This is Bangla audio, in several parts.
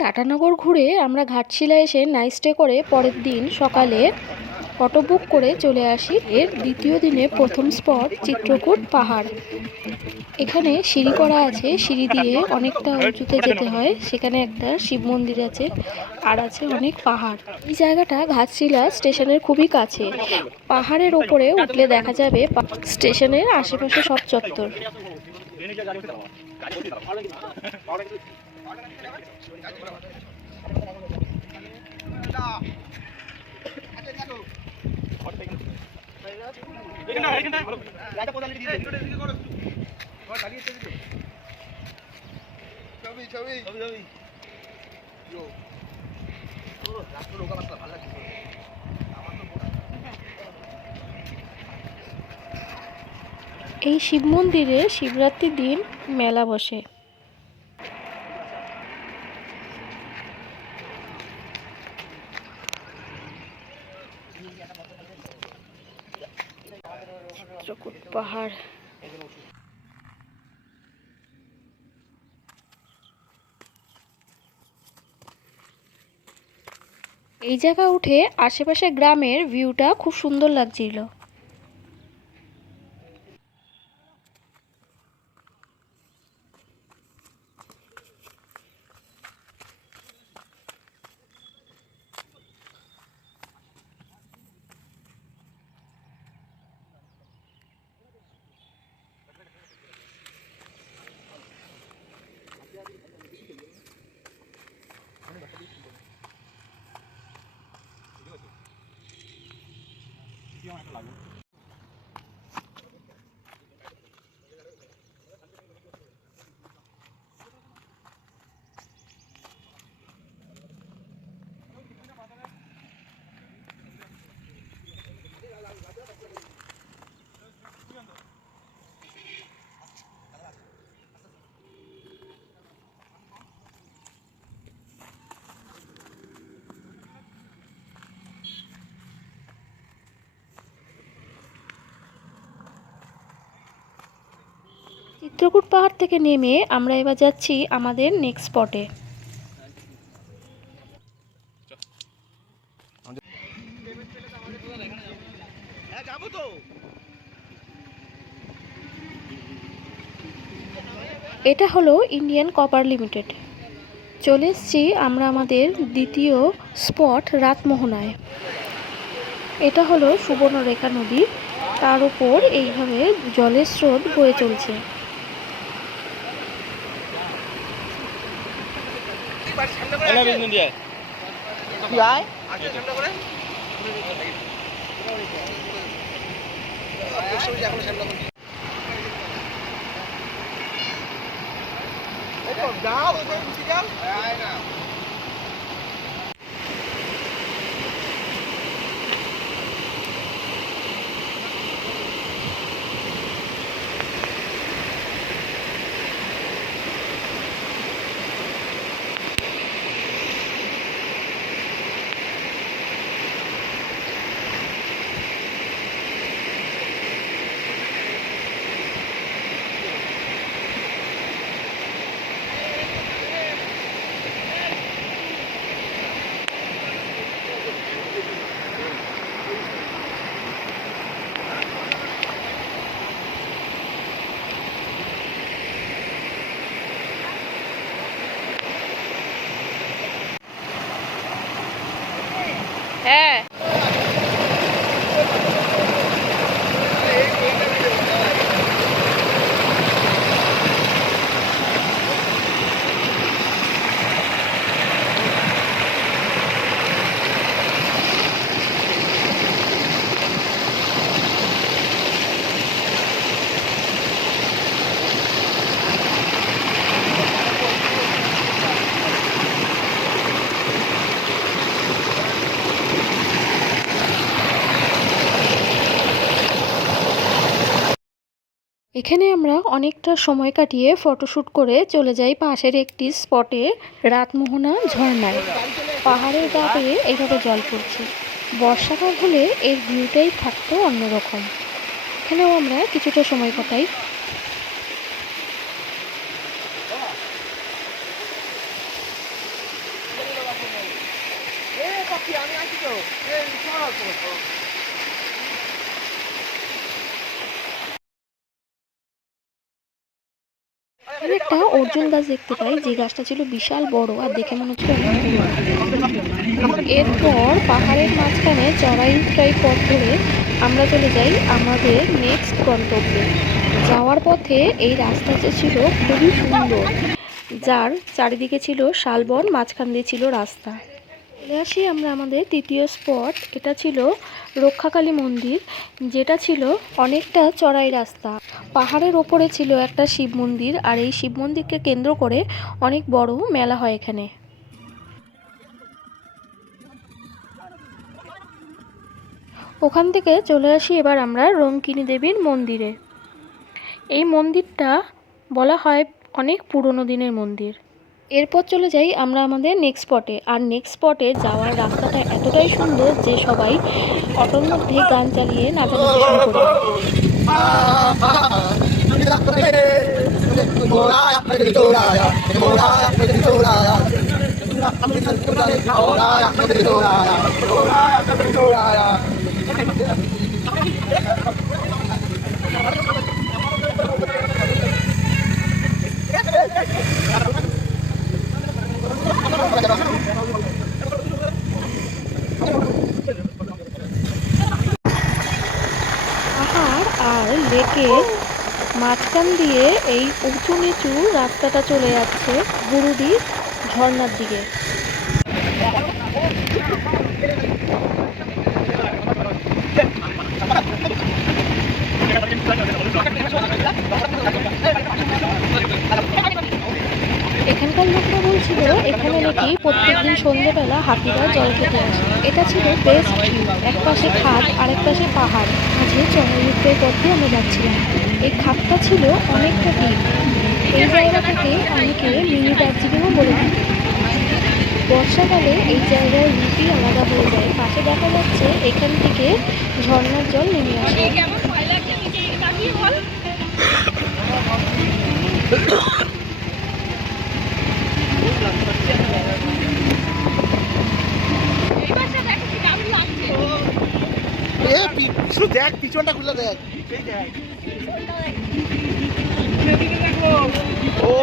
টাটানগর ঘুরে আমরা ঘাটশিলা এসে নাইট স্টে করে পরের দিন সকালে অটো বুক করে চলে আসি। এর দ্বিতীয় দিনে প্রথম স্পট চিত্রকূট পাহাড়। এখানে সিঁড়ি করা আছে, সিঁড়ি দিয়ে অনেকটা উঁচুতে যেতে হয়। সেখানে একটা শিব মন্দির আছে, আর আছে অনেক পাহাড়। এই জায়গাটা ঘাটশিলা স্টেশনের খুবই কাছে। পাহাড়ের ওপরে উঠলে দেখা যাবে স্টেশনের আশেপাশে সব চত্বর। এই শিব মন্দিরে শিবরাত্রির দিন মেলা বসে। চিত্রকূট পাহাড়। এই জায়গা উঠে আশেপাশে গ্রামের ভিউটা খুব সুন্দর লাগছিল। চিত্রকূট পাহাড় থেকে নেমে আমরা এবার যাচ্ছি আমাদের নেক্সট স্পটে। এটা হলো ইন্ডিয়ান কপার লিমিটেড। চলে এসছি আমরা আমাদের দ্বিতীয় স্পট রাতমোহনায়। এটা হলো সুবর্ণরেখা নদী, তার উপর এইভাবে জলের স্রোত বয়ে চলছে। হ্যাঁ, এখানে আমরা অনেকটা সময় কাটিয়ে ফটোশ্যুট করে চলে যাই পাশের একটি স্পটে, রাতমোহনা ঝর্ণায়। পাহাড়ের গা বেয়ে এইভাবে জল পড়ছে। বর্ষাকাল হলে এর ভিউটাই থাকতো অন্যরকম। এখানেও আমরা কিছুটা সময় কাটাই। আমি একটা অর্জুন গাছ দেখতে পাই, যে গাছটা ছিল বিশাল বড় আর দেখে মনে হচ্ছিল অনেক পুরনো। এরপর পাহাড়ের মাঝখানে চড়াই উতরাই পথ ধরে আমরা চলে যাই আমাদের নেক্সট গন্তব্যে। যাওয়ার পথে এই রাস্তাটা ছিল খুবই সুন্দর, যার চারিদিকে ছিল শালবন, মাঝখান দিয়ে ছিল রাস্তা। চলে আসি আমরা আমাদের তৃতীয় স্পট। এটা ছিল রক্ষাকালী মন্দির, যেটা ছিল অনেকটা চড়াই রাস্তা। পাহাড়ের ওপরে ছিল একটা শিব মন্দির, আর এই শিব মন্দিরকে কেন্দ্র করে অনেক বড় মেলা হয় এখানে। ওখান থেকে চলে আসি এবার আমরা রঙ্কিনী দেবীর মন্দিরে। এই মন্দিরটা বলা হয় অনেক পুরনো দিনের মন্দির। এরপর চলে যাই আমরা আমাদের নেক্সট স্পটে। আর নেক্সট স্পটে যাওয়ার রাস্তাটা এতটাই সুন্দর যে সবাই অটোর মধ্যে গান চালিয়ে নাচানাচি শুরু করে। পাহাড় আর লেকের মাঝখান দিয়ে এই উঁচু নিচু রাস্তাটা চলে যাচ্ছে গুরুডি ঝর্ণার দিকে। এখানকার লোকরা বলছিল এখানে নাকি প্রত্যেকদিন সন্ধ্যেবেলা হাতিরা জল খেতে আসে। এটা ছিল বেস্ট ভিউ, এক পাশে খাদ আর এক পাশে পাহাড়, মাঝে চন্দ্রগুপ্তের পথে আমরা যাচ্ছিলাম। এই খাদটা ছিল অনেকটা ডিপ। এই জায়গা থেকে অনেকে মিনি দার্জিলিংও বলে থাকে। বর্ষাকালে এই জায়গার রুটি আলাদা হয়ে যায়। পাশে দেখা যাচ্ছে এখান থেকে ঝর্ণার জল নেমে আসে। দেখ পিছনটা খুলে দেখ। ও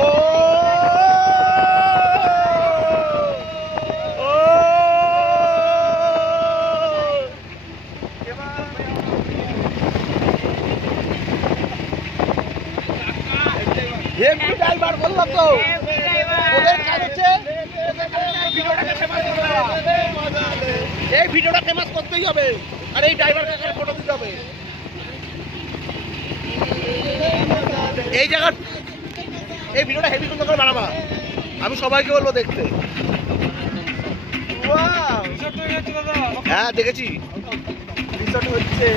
হেভি ড্রাইভার বললাম তো, ওদের কাজ হচ্ছে এই ভিডিওটা ফেমাস করতেই হবে, আর এই ড্রাইভারকে ফটো দিতে হবে। এই জায়গা এই ভিডিওটা হেভি সুন্দর করে বানাবা, আমি সবাইকে বলবো দেখতে। হ্যাঁ দেখেছি, রিসর্ট হচ্ছে।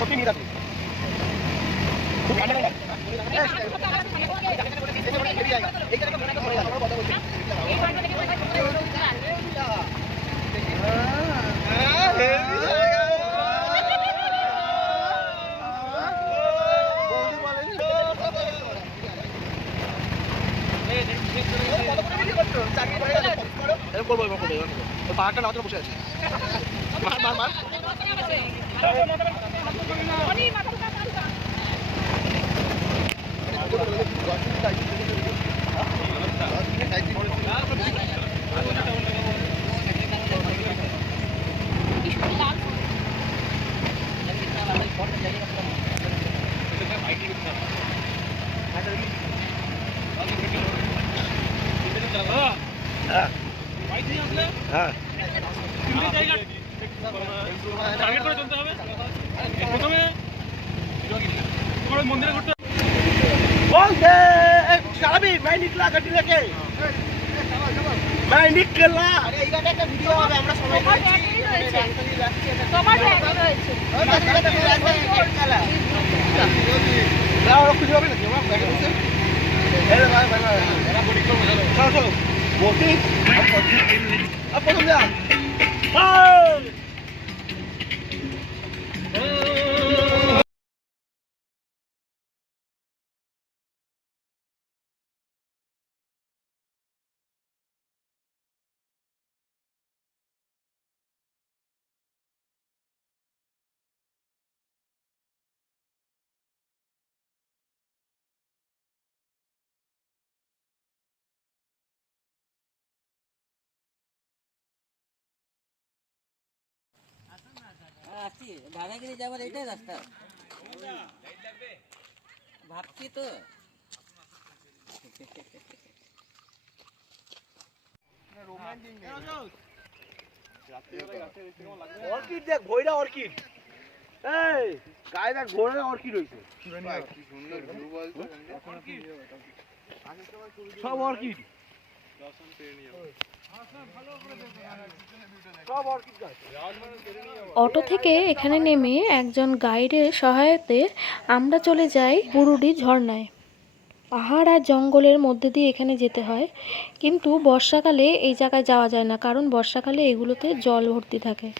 সত্যি নিয়ে যাবে পাহাড়টা না বসে আছে। মার মার মার হ্যাঁ बोलते शामी मैं निकला गड्डी लेके मैं निकला अरे এই গানে একটা ভিডিও হবে আমরা সবাই যাচ্ছি তোমার একই রয়েছে না ওরা খুঁজে পাবে না কেমন ব্যাগে বসে এই ভাই ভাই এরা বডি করে চলো চলো বলতে अब पहुंच गया আসছি ধারাগিরি যাবার এটাই রাস্তা ভাবছি তো অর্কিড দেখ ভৈরা অর্কিড এই গায়ে দেখ ঘোড়া অর্কিড হইছে সব অর্কিড সব অর্কিড গাছ অটো থেকে এখানে নেমে একজন গাইডের সহায়তায় আমরা চলে যাই বুরুডি ঝর্ণায়। পাহাড় আর জঙ্গলের মধ্যে দিয়ে এখানে যেতে হয়, কিন্তু বর্ষাকালে এই জায়গায় যাওয়া যায় না, কারণ বর্ষাকালে এগুলোতে জল ভর্তি থাকে।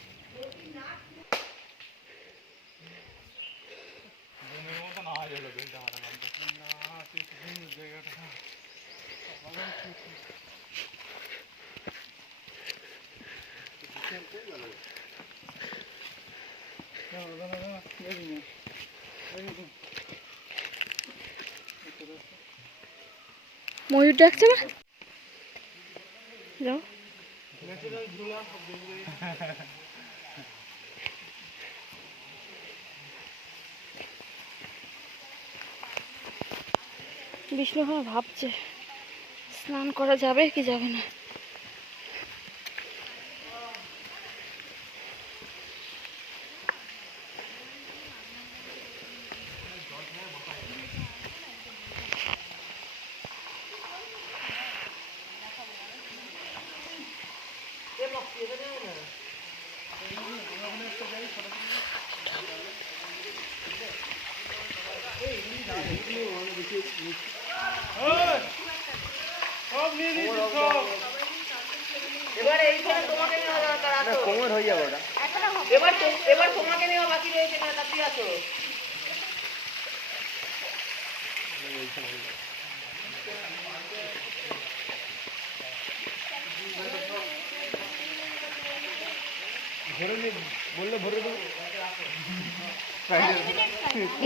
ময়ূর ডাকছে না, যাও। বিষ্ণু ভাবছে স্নান করা যাবে কি যাবে না। এবার এইখানে তোমাকে নেওয়া দরকার আছে কোমর হয়ে যাবে ওটা এবার তোমাকে নেওয়া বাকি রয়েছে না তাতে আসো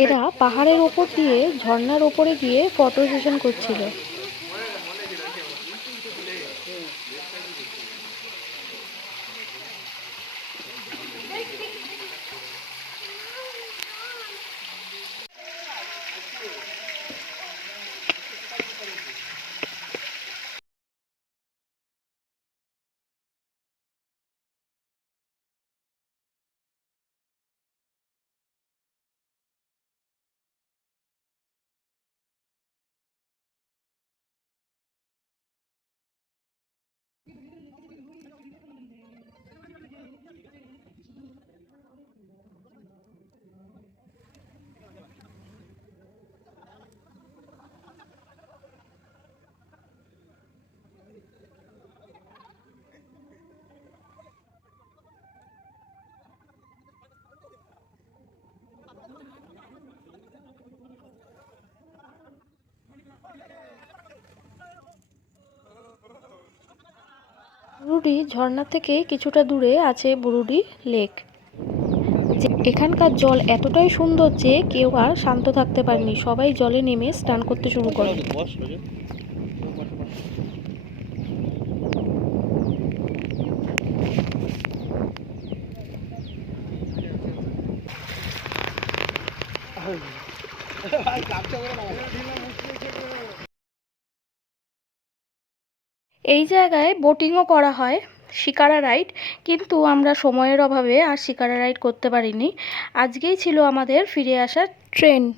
এরা পাহাড়ের ওপর দিয়ে ঝর্ণার ওপরে গিয়ে ফটো সেশন করছিল। বুরুডি ঝর্ণা থেকে কিছুটা দূরে আছে বুরুডি লেক। এখানকার জল এতটাই সুন্দর যে কেউ আর শান্ত থাকতে পারেনি, সবাই জলে নেমে স্নান করতে শুরু করে। এই জায়গায় বোটিংও করা হয়, শিকারা রাইড, কিন্তু আমরা সময়ের অভাবে আর শিকারা রাইড করতে পারিনি। আজকেই ছিল আমাদের ফিরে আসার ট্রেন।